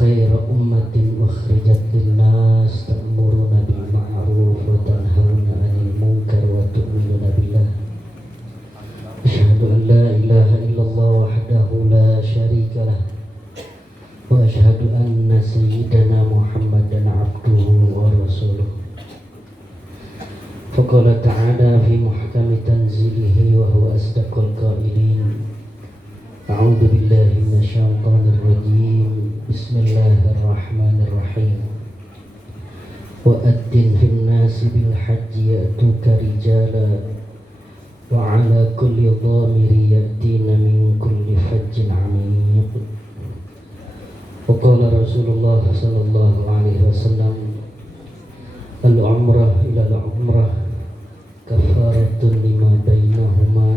خير أمة أخرجت للناس تأمرون بالمعروف وتنهون عن المنكر وتؤمنون بالله أشهد أن لا إله إلا الله وحده لا شريك له وأشهد أن سيدنا محمدا عبده ورسوله فقال تعالى في محكم تنزيله وهو أصدق القائلين أعوذ بالله من الشيطان الرجيم بسم الله الرحمن الرحيم وأذن في الناس بالحج يأتوك رجالا وعلى كل ضامر يأتين من كل فج عميق وقال رسول الله صلى الله عليه وسلم العمرة إلى العمرة كفارة لما بينهما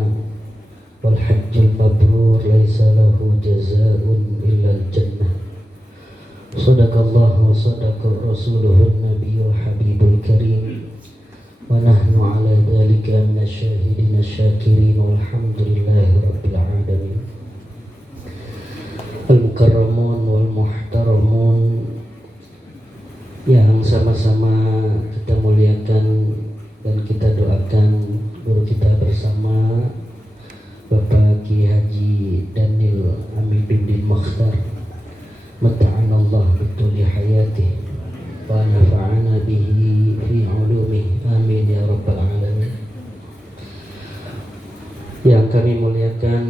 والحج المبرور ليس له جزاء إلا الجنة صدق الله وصدق رسوله النبي الحبيب الكريم ونحن على ذلك من الشاهدين الشاكرين والحمد لله رب العالمين. Al-Mukarramun wal Muhtaramun yang sama-sama kita muliakan dan kita doakan guru kita bersama Bapak Ki Haji Daniel Amiduddin Mukhtar mata'anallah bituli hayatih wa nafa'ana bihi fi ulumih amin ya rabbal alamin. Yang kami muliakan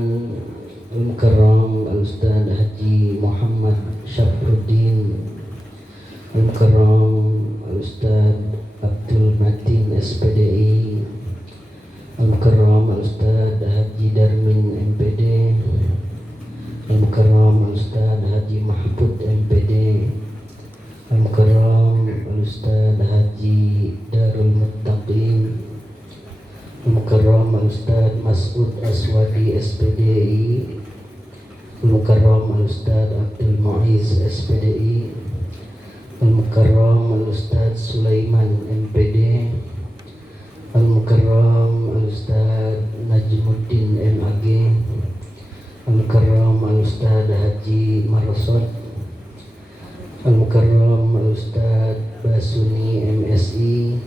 Al-Mukarram Al-Ustaz Haji Muhammad Syafruddin, Al-Mukarram Al-Ustaz Abdul Matin SPDI, Al-Mukarram Al-Ustaz Haji Darmin MPD, Al-Mukarram Al-Ustaz Haji Mahfud MPD, Al-Mukarram Al-Ustaz Haji Darul Muttaqin, Al-Mukarram Al-Ustaz Mas'ud Aswadi SPDI, Al-Mukarram Al-Ustaz Abdul Mu'iz SPDI, Al-Mukarram Al-Ustaz Sulaiman MPD, Al-Mukarram Al-Ustaz Najmuddin MAG, Al-Mukarram Al-Ustaz Haji Marsad, Al-Mukarram Al-Ustaz Basuni MSI,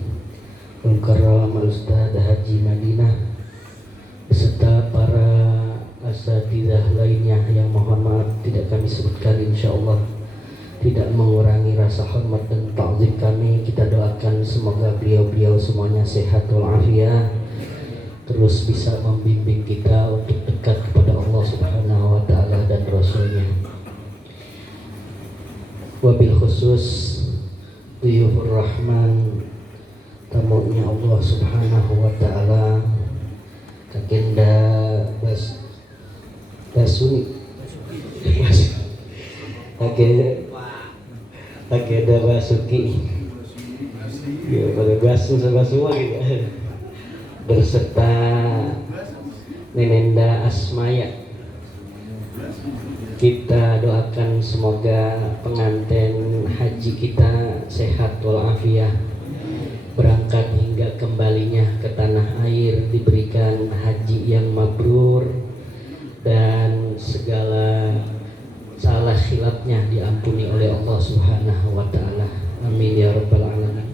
Al-Mukarram Al-Ustaz Haji Madinah beserta para asatidzah lainnya yang mohon maaf tidak kami sebutkan, insyaallah tidak mengurangi rasa hormat dan ta'zim kami. Kita doakan semoga beliau-beliau semuanya sehat walafiat, terus bisa membimbing kita untuk dekat kepada Allah Subhanahu wa taala dan Rasulnya. Wabil khusus Duyufur Rahman, tamunya Allah Subhanahu wa taala, Kakenda Basuni Kakenda Basuki ya, pada basu sama semua gitu berserta Nenenda Asmaya. Kita doakan semoga pengantin haji kita sehat walafiat, berangkat hingga kembalinya ke tanah air diberikan haji yang mabrur dan segala salah khilafnya diampuni oleh Allah Subhanahu wa taala. Amin ya rabbal alamin.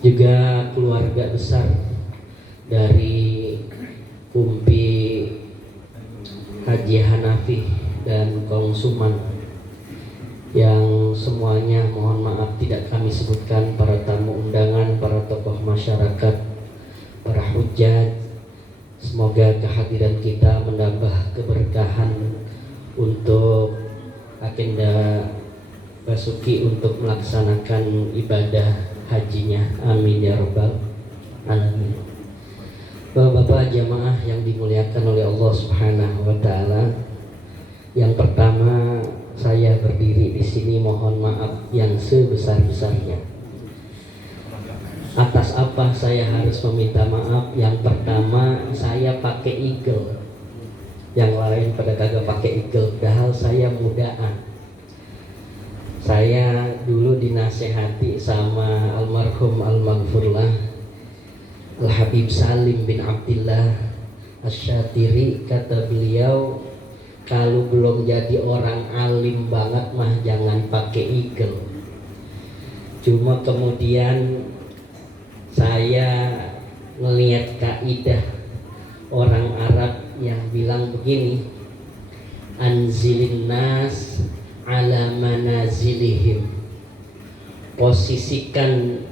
Juga keluarga besar dari Umpi Haji Hanafi dan Kong Suman yang semuanya mohon maaf tidak kami sebutkan, para tamu undangan, para tokoh masyarakat, para hujjaj. Semoga kehadiran kita menambah keberkahan untuk agenda Basuki untuk melaksanakan ibadah hajinya. Amin ya rabbal alamin. Bapak-bapak jamaah yang dimuliakan oleh Allah Subhanahu wa taala, yang pertama saya berdiri di sini mohon maaf yang sebesar-besarnya. Atas apa saya harus meminta maaf? Yang pertama, saya pakai eagle, yang lain pada kagak pakai eagle, padahal saya mudaan. Saya dulu dinasehati sama almarhum al-maghfurlah Al-Habib Salim bin Abdillah Asy-Syatiri, kata beliau, kalau belum jadi orang alim banget mah jangan pakai eagle. Cuma kemudian saya ngelihat kaidah orang Arab yang bilang begini, anzilin nas ala manazilihim, posisikan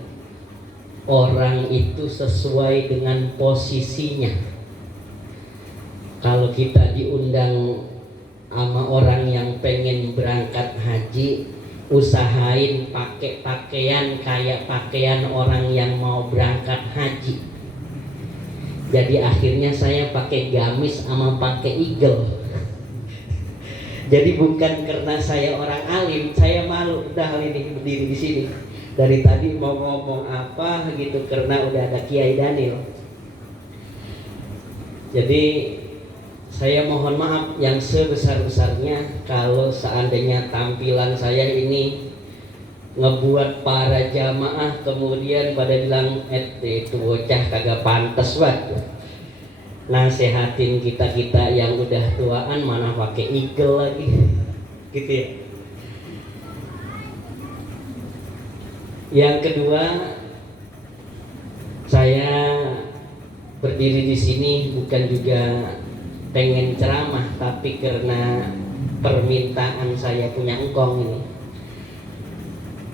orang itu sesuai dengan posisinya. Kalau kita diundang sama orang yang pengen berangkat haji, usahain pakai pakaian kayak pakaian orang yang mau berangkat haji. Jadi akhirnya saya pakai gamis sama pakai eagle. Jadi bukan karena saya orang alim, saya malu udah ini berdiri di sini. Dari tadi mau ngomong apa gitu karena udah ada Kiai Daniel. Jadi saya mohon maaf yang sebesar-besarnya kalau seandainya tampilan saya ini ngebuat para jamaah kemudian pada bilang itu bocah kagak pantas banget. Nasehatin kita yang udah tuaan mana pakai eagle lagi gitu ya. Yang kedua, saya berdiri di sini bukan juga pengen ceramah, tapi karena permintaan saya punya engkong ini,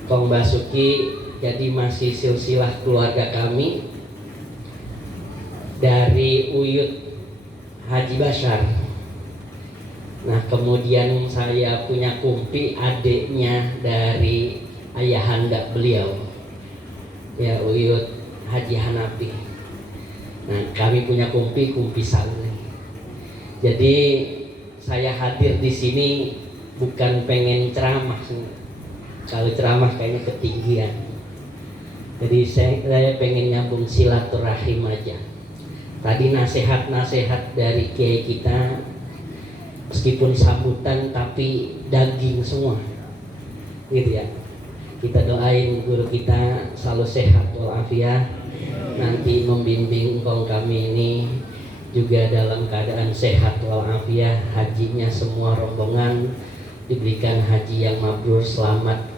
Kong Basuki, jadi masih silsilah keluarga kami dari Uyut Haji Bashar. Nah kemudian saya punya kumpi adiknya dari ayahanda beliau, ya Uyut Haji Hanafi. Nah kami punya kumpi Saleh. Jadi saya hadir di sini bukan pengen ceramah. Kalau ceramah kayaknya ketinggian. Jadi saya pengen nyambung silaturahim aja. Tadi nasihat-nasihat dari kiai kita meskipun sambutan tapi daging semua. Gitu ya. Kita doain guru kita selalu sehat walafiat. Nanti membimbing engkau kami ini juga dalam keadaan sehat walafiat. Hajinya semua rombongan diberikan haji yang mabrur, selamat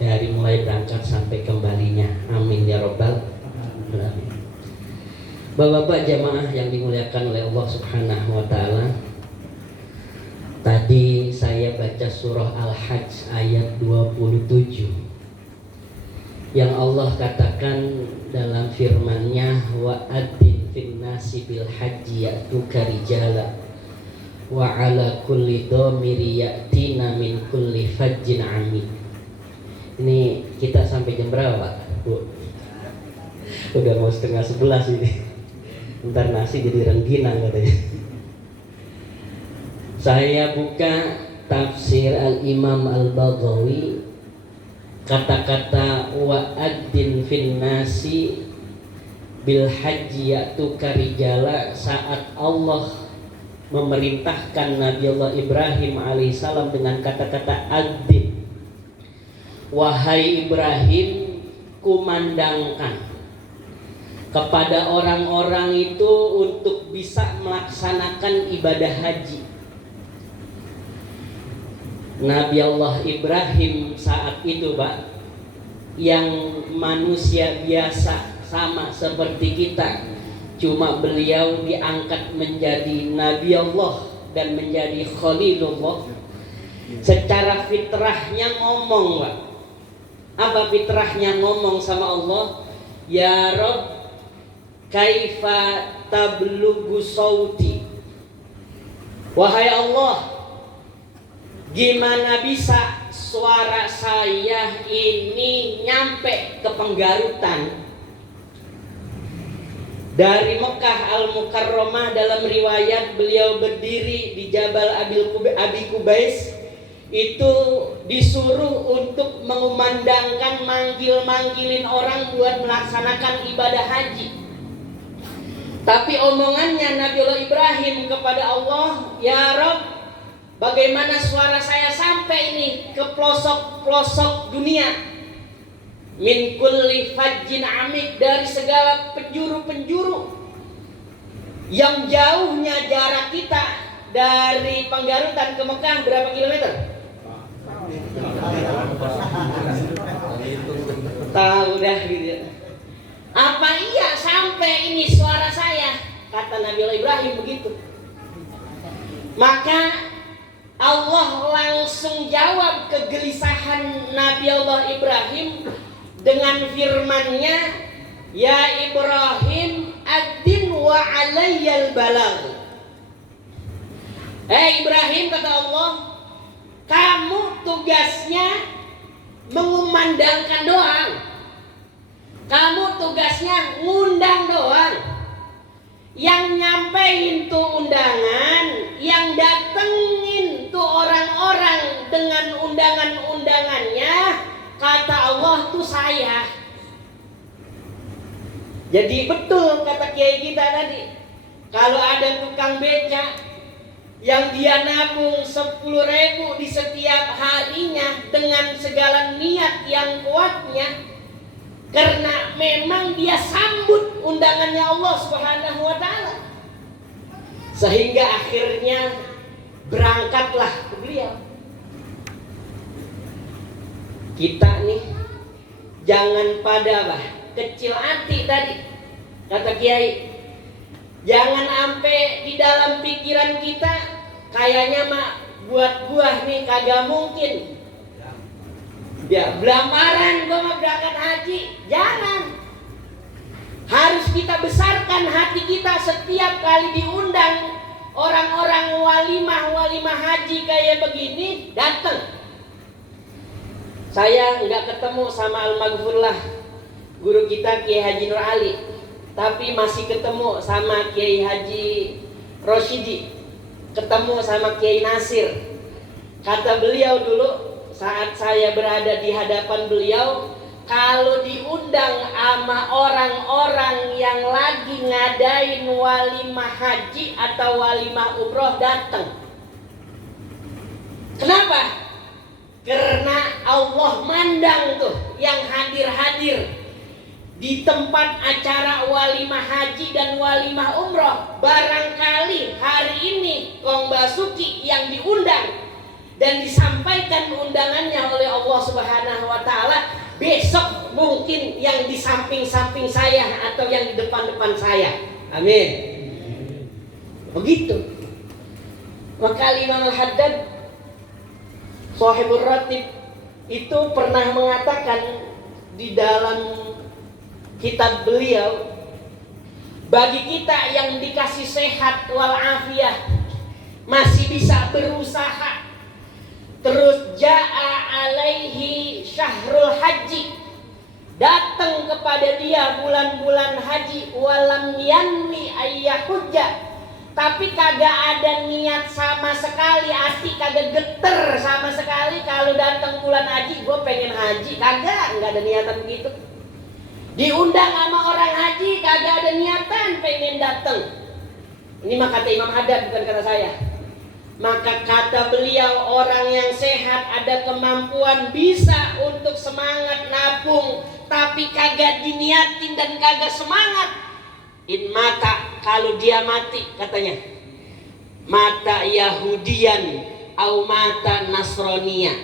dari mulai berangkat sampai kembalinya. Amin ya robbal alamin. Bapak-bapak jamaah yang dimuliakan oleh Allah Subhanahu wa taala. Tadi saya baca surah Al-Hajj ayat 27. Yang Allah katakan dalam firman-Nya, wa adzin fin nasi bil haji ya'tuka rijala wa ala kulli dhamiri ya'tina min kulli fajjin amik. Ini kita sampai jam berapa Pak? Bu? Udah mau 10:30 ini. Ntar nasi jadi rengginang katanya. Saya buka tafsir Al-Imam Al-Baghawi, kata-kata wa adzin fin nasi bil haji ya'tuka rijala, saat Allah memerintahkan Nabi Allah Ibrahim alaihissalam dengan kata-kata adzin. Wahai Ibrahim, kumandangkan kepada orang-orang itu untuk bisa melaksanakan ibadah haji. Nabi Allah Ibrahim saat itu Pak, yang manusia biasa sama seperti kita, cuma beliau diangkat menjadi Nabi Allah dan menjadi Khalilullah. Secara fitrahnya ngomong Pak. Apa fitrahnya ngomong sama Allah? Ya Rabb, kaifa tablughu sauti. Wahai Allah, gimana bisa suara saya ini nyampe ke Penggarutan? Dari Mekah Al-Mukarramah dalam riwayat beliau berdiri di Jabal Abi Kubais, itu disuruh untuk mengumandangkan, manggil-manggilin orang buat melaksanakan ibadah haji. Tapi omongannya Nabi Allah Ibrahim kepada Allah, ya Rabb, bagaimana suara saya sampai ini ke pelosok-pelosok dunia? Min kulli fajjin amik, dari segala penjuru-penjuru yang jauhnya jarak kita dari Penggarutan ke Mekah berapa kilometer? Tahu dah gitu ya. Apa iya sampai ini suara saya? Kata Nabi Ibrahim begitu. Maka Allah langsung jawab kegelisahan Nabi Allah Ibrahim dengan firman-Nya, ya Ibrahim adzin wa alayyal balagh. Ibrahim, kata Allah, kamu tugasnya mengumandangkan doang. Kamu tugasnya ngundang doang. Yang nyampein tuh undangan, yang datengin tuh orang-orang dengan undangan-undangannya, kata Allah tuh saya. Jadi betul kata kiai kita tadi, kalau ada tukang beca yang dia nabung 10.000 di setiap harinya dengan segala niat yang kuatnya, karena memang dia sambut undangannya Allah Subhanahu wa ta'ala, sehingga akhirnya berangkatlah ke beliau. Kita nih jangan pada kecil hati tadi kata kiai. Jangan sampai di dalam pikiran kita kayaknya buat gua nih kagak mungkin. Ya, belamaran gua mau berangkat haji. Jangan. Harus kita besarkan hati kita setiap kali diundang orang-orang walimah haji kayak begini datang. Saya nggak ketemu sama Al-Maghfurlah guru kita Kiai Haji Nur Ali, tapi masih ketemu sama Kiai Haji Rosyidi, ketemu sama Kiai Nasir. Kata beliau dulu saat saya berada di hadapan beliau, kalau diundang sama orang-orang yang lagi ngadain walimah haji atau walimah umroh datang. Kenapa? Karena Allah mandang tuh yang hadir-hadir di tempat acara walimah haji dan walimah umroh. Barangkali hari ini Kong Basuki yang diundang dan disampaikan undangannya oleh Allah Subhanahu wa ta'ala, besok mungkin yang di samping-samping saya atau yang di depan-depan saya. Amin. Begitu. Maka Imam Al-Haddad Shahibur Ratib itu pernah mengatakan di dalam kitab beliau, bagi kita yang dikasih sehat walafiat, masih bisa berusaha, terus ja'a alaihi syahrul haji, datang kepada dia bulan-bulan haji, walam yanwi ayyahujja, tapi kagak ada niat sama sekali, hati kagak geter sama sekali kalau datang bulan haji, gue pengen haji, kagak, nggak ada niatan begitu. Diundang sama orang haji, kagak ada niatan pengen datang. Ini mah kata Imam Haddad, bukan kata saya. Maka kata beliau, orang yang sehat ada kemampuan bisa untuk semangat nabung, tapi kagak diniatin dan kagak semangat. In mata, kalau dia mati katanya, mata Yahudian au mata Nasrania.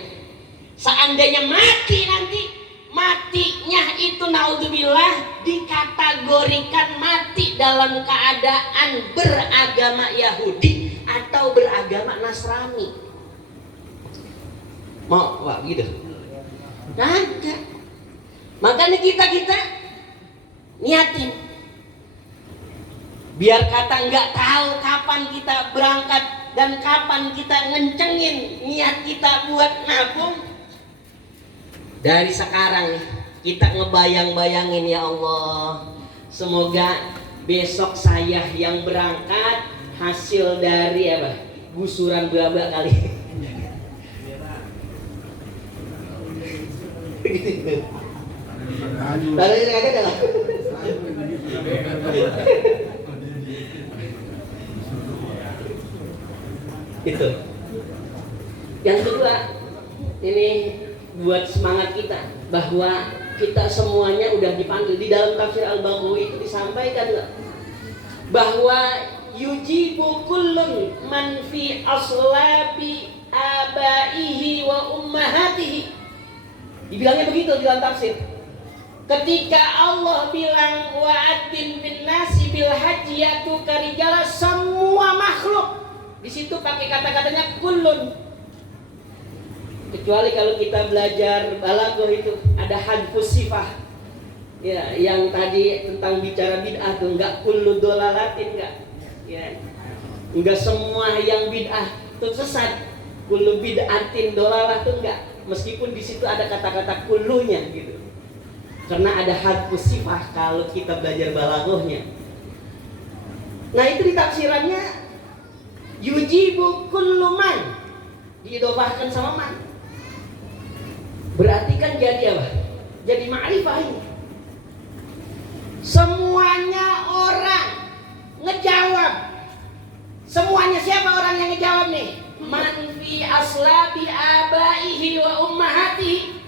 Seandainya mati nanti, matinya itu naudzubillah dikategorikan mati dalam keadaan beragama Yahudi atau beragama Nasrani. Mau wah gitu? Kagak. Makanya kita niatin. Biar kata nggak tahu kapan kita berangkat dan kapan kita ngencengin niat kita buat nabung. Dari sekarang nih kita ngebayang-bayangin, ya Allah, semoga besok saya yang berangkat hasil dari gusuran baba kali. Tadi ada lah. Itu. Yang kedua, ini buat semangat kita bahwa kita semuanya udah dipanggil. Di dalam tafsir Al-Baghawi itu disampaikan bahwa yujibu kullun man fi aslabi abaihi wa ummahatihi. Dibilangnya begitu di dalam tafsir. Ketika Allah bilang wa'adin bin nasi bil haji yatu karijala, semua makhluk di situ pakai kata-katanya kullun. Kecuali kalau kita belajar balaghah itu ada hadfus sifah. Ya, yang tadi tentang bicara bid'ah tuh enggak kullu dolalatin enggak. Ya. Enggak semua yang bid'ah itu sesat. Kullu bid'atin dolalah tuh enggak. Meskipun di situ ada kata-kata kullunya gitu. Karena ada hadfus sifah kalau kita belajar balaghahnya. Nah, itu di tafsirannya yujibu kullu man, diidhofahkan sama man. Berarti kan jadi apa? Jadi ma'rifah ini. Semuanya orang ngejawab. Semuanya siapa orang yang ngejawab nih? Man fi aslabi abaihi wa ummahatihi.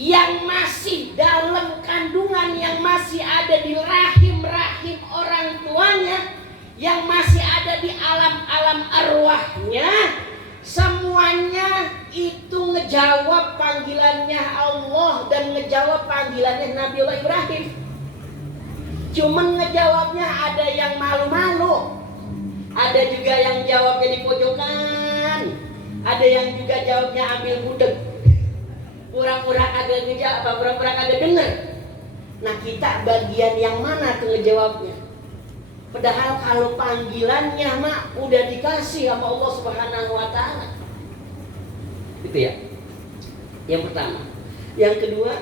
Yang masih dalam kandungan, yang masih ada di rahim-rahim orang tuanya, yang masih ada di alam-alam arwahnya, semuanya itu ngejawab panggilannya Allah dan ngejawab panggilannya Nabiullah Ibrahim. Cuman ngejawabnya ada yang malu-malu, ada juga yang jawabnya di pojokan, ada yang juga jawabnya ambil budeg, pura-pura kagak ngejawab, pura-pura kagak denger. Nah, kita bagian yang mana tuh ngejawabnya? Padahal kalau panggilannya mah udah dikasih sama Allah Subhanahu wa taala. Itu ya. Yang pertama. Yang kedua,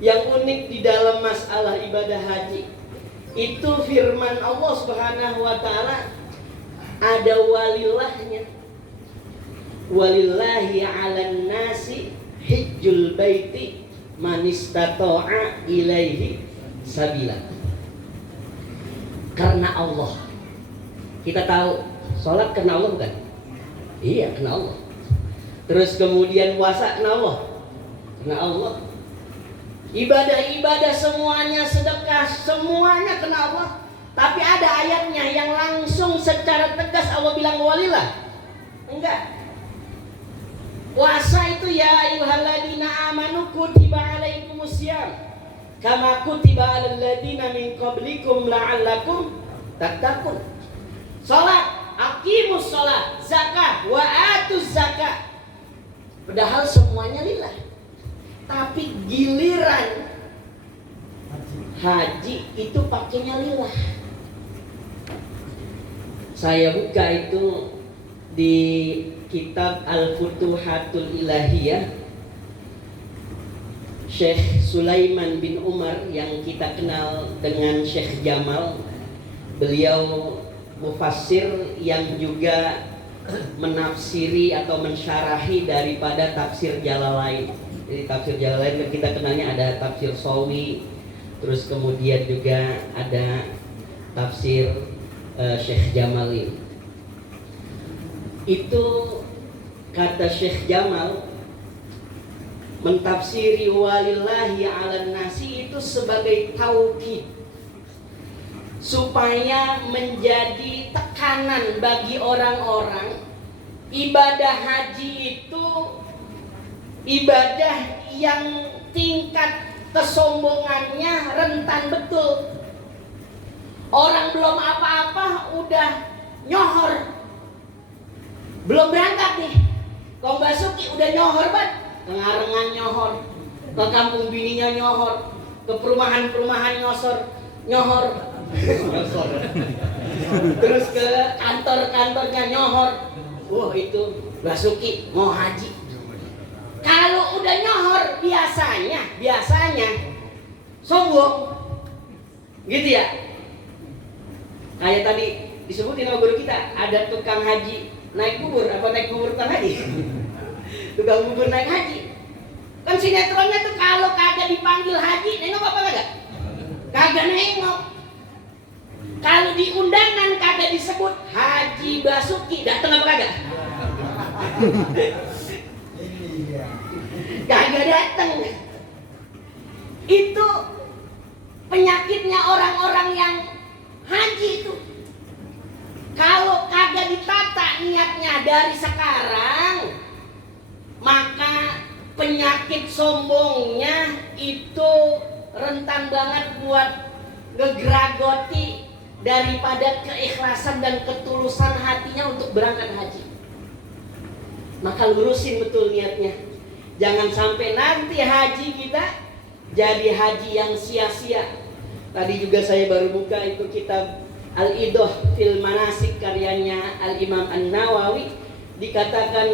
yang unik di dalam masalah ibadah haji itu firman Allah Subhanahu wa taala ada walillahnya. Walillahi 'alan nasi hijjul baiti man istata'a ilaihi sabila. Karena Allah. Kita tahu sholat karena Allah bukan? Iya, karena Allah. Terus kemudian puasa karena Allah. Karena Allah. Ibadah-ibadah semuanya, sedekah semuanya karena Allah. Tapi ada ayatnya yang langsung secara tegas Allah bilang walillah. Enggak. Puasa itu ya ayyuhalladzina amanu kutiba alaikumusiyam kama kutiba alal ladzina min qablikum la'allakum tattaqun. Salat, aqimus salat, zakah, wa atuz zakah. Padahal semuanya lillah. Tapi giliran haji itu pakainya lillah. Saya buka itu di kitab Al-Futuhatul Ilahiyah Syekh Sulaiman bin Umar yang kita kenal dengan Syekh Jamal. Beliau mufassir yang juga menafsiri atau mensyarahi daripada tafsir Jalalain. Jadi tafsir Jalalain kita kenalnya ada tafsir Sawi, terus kemudian juga ada tafsir Syekh Jamal ini. Itu kata Syekh Jamal mentafsiri walillahi 'alan nasi itu sebagai taukid, supaya menjadi tekanan bagi orang-orang. Ibadah haji itu ibadah yang tingkat kesombongannya rentan betul. Orang belum apa-apa udah nyohor, belum berangkat nih, Kong Basuki udah nyohor banget. Ke Ngarengan nyohor, ke kampung bininya nyohor, ke perumahan-perumahan nyohor. Terus ke kantor-kantornya nyohor. Wah, itu Basuki mau haji. Kalau udah nyohor biasanya sombong. Gitu ya. Kayak tadi disebutin sama guru kita, ada tukang haji naik bubur, tukang haji? Tukang bubur naik haji. Kan sinetronnya tuh kalau kagak dipanggil haji, nengok apa kagak? Kagak nengok. Kalau di undangan kagak disebut Haji Basuki, datang apa kagak? Kagak datang. Itu penyakitnya orang-orang yang haji itu. Kalau kagak ditata niatnya dari sekarang, maka penyakit sombongnya itu rentan banget buat ngegeragoti daripada keikhlasan dan ketulusan hatinya untuk berangkat haji. Maka lurusin betul niatnya. Jangan sampai nanti haji kita jadi haji yang sia-sia. Tadi juga saya baru buka itu kitab Al-Idah fil Manasik karyanya Al-Imam An-Nawawi. Dikatakan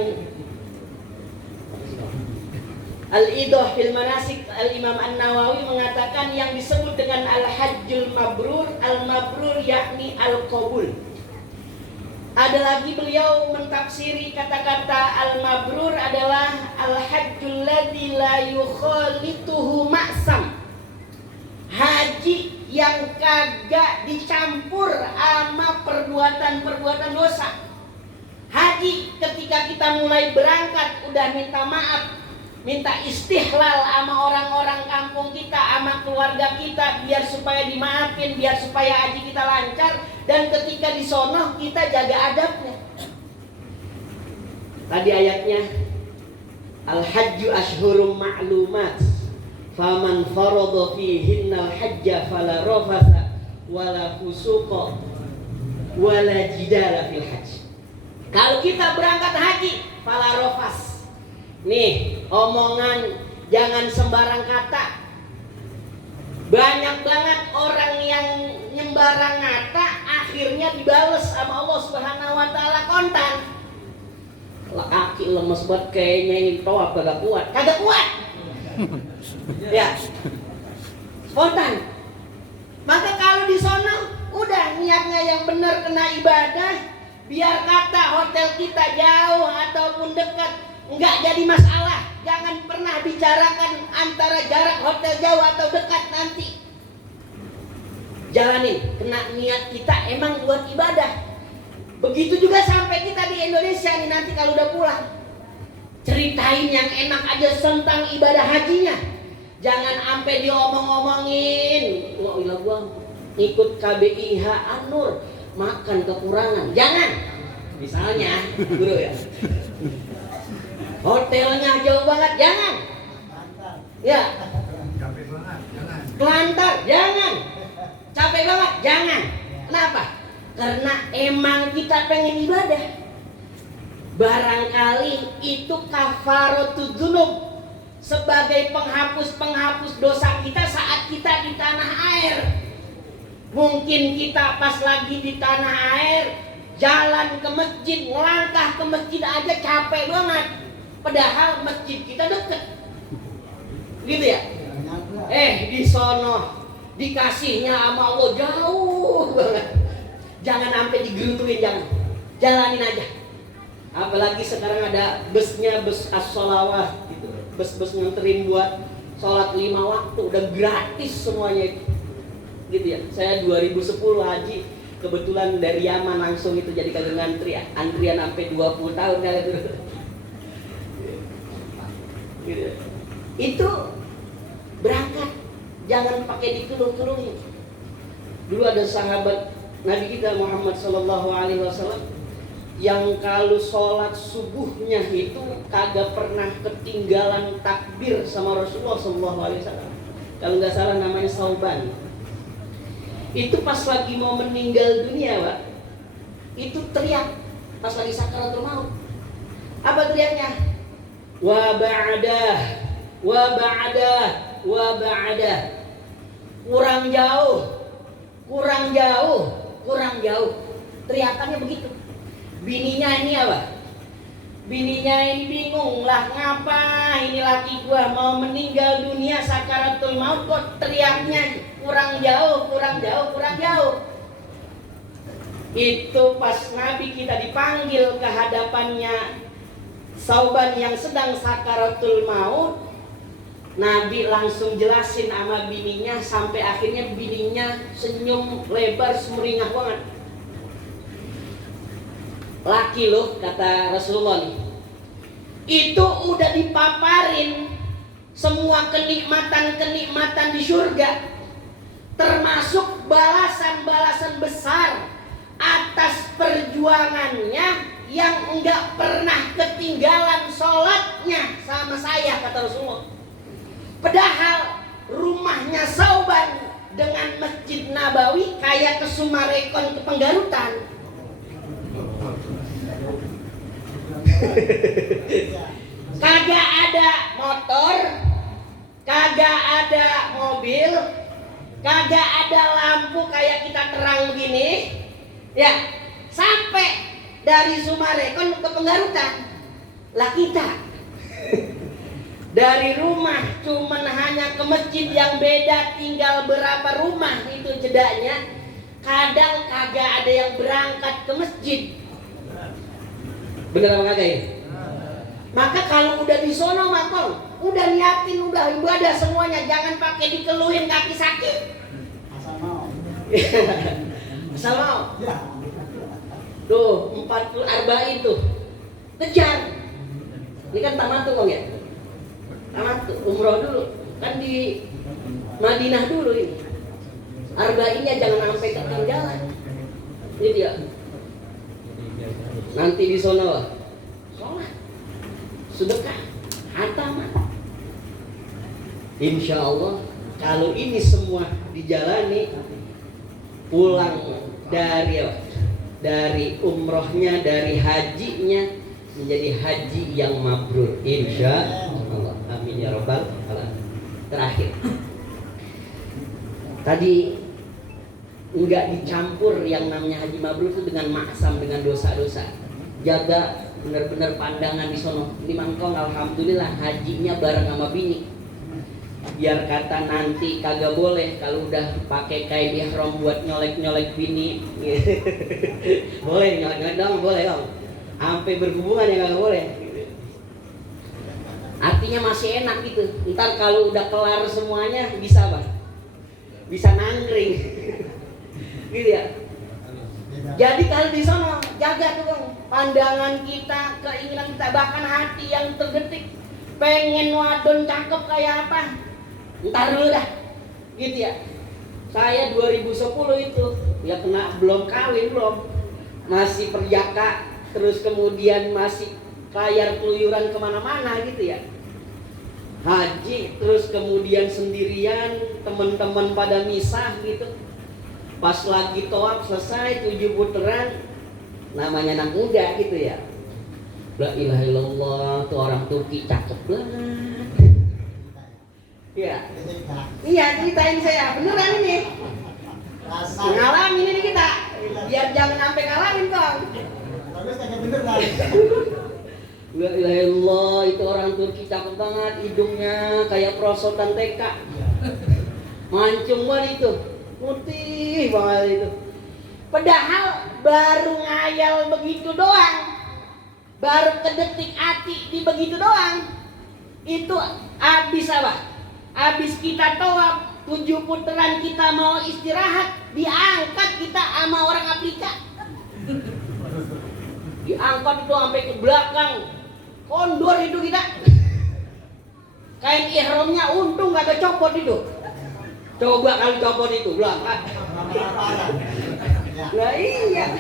Al-Idah fil Manasik, Al-Imam An-Nawawi mengatakan yang disebut dengan Al-Hajjul Mabrur, Al-Mabrur yakni Al-Qabul. Ada lagi beliau mentafsiri kata-kata Al-Mabrur adalah Al-Hajjul ladzi la yukhalituhu ma'sam. Haji yang kagak dicampur sama perbuatan-perbuatan dosa. Haji ketika kita mulai berangkat udah minta maaf, minta istihlal sama orang-orang kampung kita, sama keluarga kita, biar supaya dimaafin, biar supaya haji kita lancar. Dan ketika di sono kita jaga adabnya. Tadi ayatnya Al-Hajju ashhurum ma'lumat, faman farada fihinnal hajja fala rafasa wala fusuqa wala jidala fil hajj. Kalau kita berangkat haji, fala rafas. Nih, omongan jangan sembarang kata. Banyak banget orang yang nyembarang kata akhirnya dibales sama Allah Subhanahu wa taala kontan. Lah kaki lemes banget kayaknya ini tawaf kagak kuat. Kagak kuat. Ya. Spontan. Maka kalau di sono udah niatnya yang benar kena ibadah, biar kata hotel kita jauh ataupun dekat enggak jadi masalah. Jangan pernah bicarakan antara jarak hotel jauh atau dekat nanti. Jalanin, kena niat kita emang buat ibadah. Begitu juga sampai kita di Indonesia nih nanti kalau udah pulang. Ceritain yang enak aja tentang ibadah hajinya. Jangan sampai diomong-omongin. Wah, ilah gua ikut KBIH An-Nur makan kekurangan. Jangan. Misalnya, guru ya. Hotelnya jauh banget, jangan. Ya. Capek banget, jangan. Kelantar, jangan. Capek banget, jangan. Kenapa? Karena emang kita pengen ibadah. Barangkali itu kafaratud dzunub, sebagai penghapus dosa kita saat kita di tanah air. Mungkin kita pas lagi di tanah air, jalan ke masjid, ngelangkah ke masjid aja capek banget. Padahal masjid kita deket, gitu ya. Di sono dikasihnya sama Allah jauh banget. Jangan sampai digeruntuin, jangan. Jalanin aja. Apalagi sekarang ada busnya, bus as-sholawat gitu. Bus-bus nganterin buat sholat 5 waktu, udah gratis semuanya itu. Gitu ya. Saya 2010 haji, kebetulan dari Yaman langsung itu jadi kagak ngantri ya. Antrian sampai 20 tahun ya itu. Gitu. Itu berangkat, jangan pakai dikeluh-keluhin. Dulu ada sahabat Nabi kita Muhammad sallallahu alaihi wasallam yang kalau sholat subuhnya itu kagak pernah ketinggalan takbir sama Rasulullah sallallahu alaihi wasallam. Kalau nggak salah namanya Sauban. Itu pas lagi mau meninggal dunia, Pak. Itu teriak pas lagi sakaratul maut. Apa teriaknya? Wa ba'dah, wa ba'dah, wa ba'dah. Kurang jauh, kurang jauh, kurang jauh. Teriakannya begitu. Bininya ini apa? Bininya ini bingung lah, ngapa ini laki gua mau meninggal dunia sakaratul maut kok teriaknya kurang jauh, kurang jauh, kurang jauh. Itu pas Nabi kita dipanggil ke hadapannya Sauban yang sedang sakaratul maut, Nabi langsung jelasin sama bininya sampai akhirnya bininya senyum lebar semeringah banget. Laki loh, kata Rasulullah nih, itu udah dipaparin semua kenikmatan-kenikmatan di surga, termasuk balasan-balasan besar atas perjuangannya yang enggak pernah ketinggalan sholatnya sama saya, kata Rasulullah. Padahal rumahnya Sauban dengan Masjid Nabawi kayak ke Sumarekon ke Penggarutan. Kagak ada motor, kagak ada mobil, kagak ada lampu kayak kita terang begini. Ya, sampai dari Sumarekon ke Penggarutan. Lah kita dari rumah cuman hanya ke masjid yang beda tinggal berapa rumah itu jedanya. Kadang kagak ada yang berangkat ke masjid. Bener apa kagak ya? Maka kalau udah di sono makong, udah niatin, udah ibadah semuanya, jangan pakai dikeluhin kaki sakit. Asal mau. Asal mau. Ya. Tuh 40 arba'in tuh. Kejar. Ini kan tamat tuh Kong ya. Tamat tuh, umroh dulu. Kan di Madinah dulu ini. Arba'innya jangan sampai ketinggalan. Ini dia. Nanti di sono sholat, sedekah, hatamah. Insya Allah kalau ini semua dijalani, pulang dari umrohnya, dari hajinya menjadi haji yang mabrur. Insya Allah. Amin ya rabbal alamin. Terakhir, tadi enggak dicampur yang namanya haji mabrur itu dengan maksam, dengan dosa-dosa. Jaga benar-benar pandangan di sono. Ini mangkong alhamdulillah hajinya bareng sama bini. Biar kata nanti kagak boleh kalau udah pakai kain ihram buat nyolek-nyolek bini. Boleh nyolek-nyolek dong, boleh dong. Sampai berhubungan ya kagak boleh. Artinya masih enak gitu. Ntar kalau udah kelar semuanya bisa apa? Bisa nangkring. Gitu ya. Jadi kalau di sono jaga tuh Bang, pandangan kita, keinginan kita, bahkan hati yang tergetik pengen wadon cakep kayak apa. Ntar dulu dah. Gitu ya. Saya 2010 itu ya kena belum kawin belum. Masih perjaka, terus kemudian masih layar keluyuran kemana-mana gitu ya. Haji, terus kemudian sendirian, teman-teman pada misah gitu. Pas lagi tawaf selesai 7 putaran, namanya anak muda gitu ya. La ilaha illallah, tuh orang Turki cakep banget. Ya. Iya, ceritain saya, beneran ini. Ngalamin ini kita, biar jangan sampai ngalamin Kong. Bagus kagak bener lah. La ilaha illallah, itu orang Turki cakep banget, hidungnya kayak perosotan TK. Mancung banget itu. Putih banget itu. Padahal baru ngayal begitu doang, baru kedetik hati di begitu doang. Itu habis apa? Habis kita tawaf 7 putaran, kita mau istirahat, diangkat kita sama orang Afrika. Diangkat itu sampai ke belakang, kondor itu kita. Kain ihramnya untung gak ada copot itu. Coba kali copot itu belakang. Nah iya,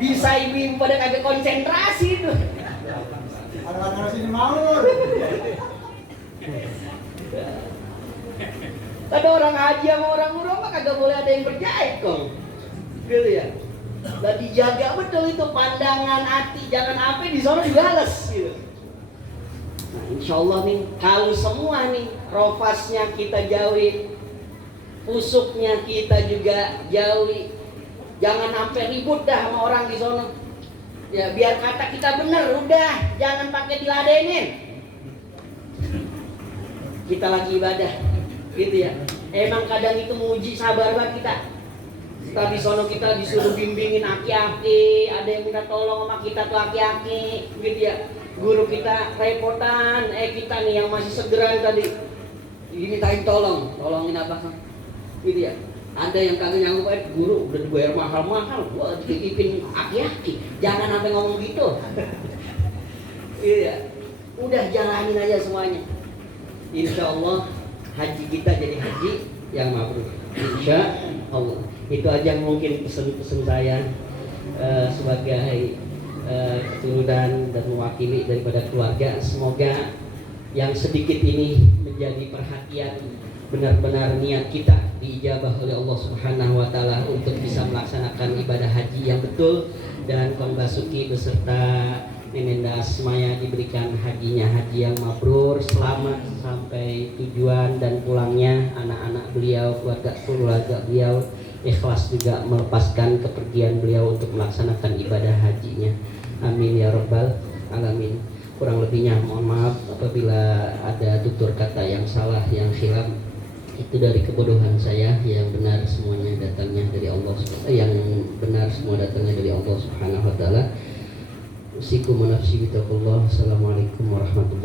bisa ibu pada kagak konsentrasi itu. Ada sini mau. Ada orang haji sama orang umroh mah kagak boleh ada yang berjahit Kong. Gitu ya. Dan dijaga betul itu pandangan hati, jangan sampai di sono dibales gitu. Nah, insya Allah nih kalau semua nih rofasnya kita jauhin, usuknya kita juga jauhi. Jangan sampai ribut dah sama orang di sono. Ya biar kata kita bener, udah jangan pakai diladenin. Kita lagi ibadah, gitu ya. Emang kadang itu menguji sabar banget kita. Kita di sono kita disuruh bimbingin aki-aki, ada yang minta tolong sama kita tuh aki-aki, gitu ya. Guru kita repotan, kita nih yang masih segeran tadi dimintain tolongin apa kan? Gitu ya. Ada yang kagak nyanggup, guru udah dibayar mahal-mahal, gua dititipin aki-aki, jangan sampai ngomong gitu. Iya, udah jalanin aja semuanya. Insya Allah haji kita jadi haji yang mabrur. Insya Allah. Itu aja mungkin pesan-pesan saya. sebagai keturunan dan mewakili daripada keluarga, semoga yang sedikit ini menjadi perhatian, benar-benar niat kita diijabah oleh Allah Subhanahu wa taala untuk bisa melaksanakan ibadah haji yang betul, dan Kong Basuki beserta Nenenda Asmaya diberikan haji yang mabrur, selamat sampai tujuan dan pulangnya anak-anak beliau, keluarga beliau ikhlas juga melepaskan kepergian beliau untuk melaksanakan ibadah hajinya. Amin ya rabbal alamin. Kurang lebihnya mohon maaf apabila ada tutur kata yang salah, yang khilaf, itu dari kebodohan saya. Yang benar semuanya datangnya dari Allah, yang benar semua datangnya dari Allah Subhanahu wa taala. Usikum wa nafsi bitaqullah. Assalamualaikum warahmatullahi wabarakatuh.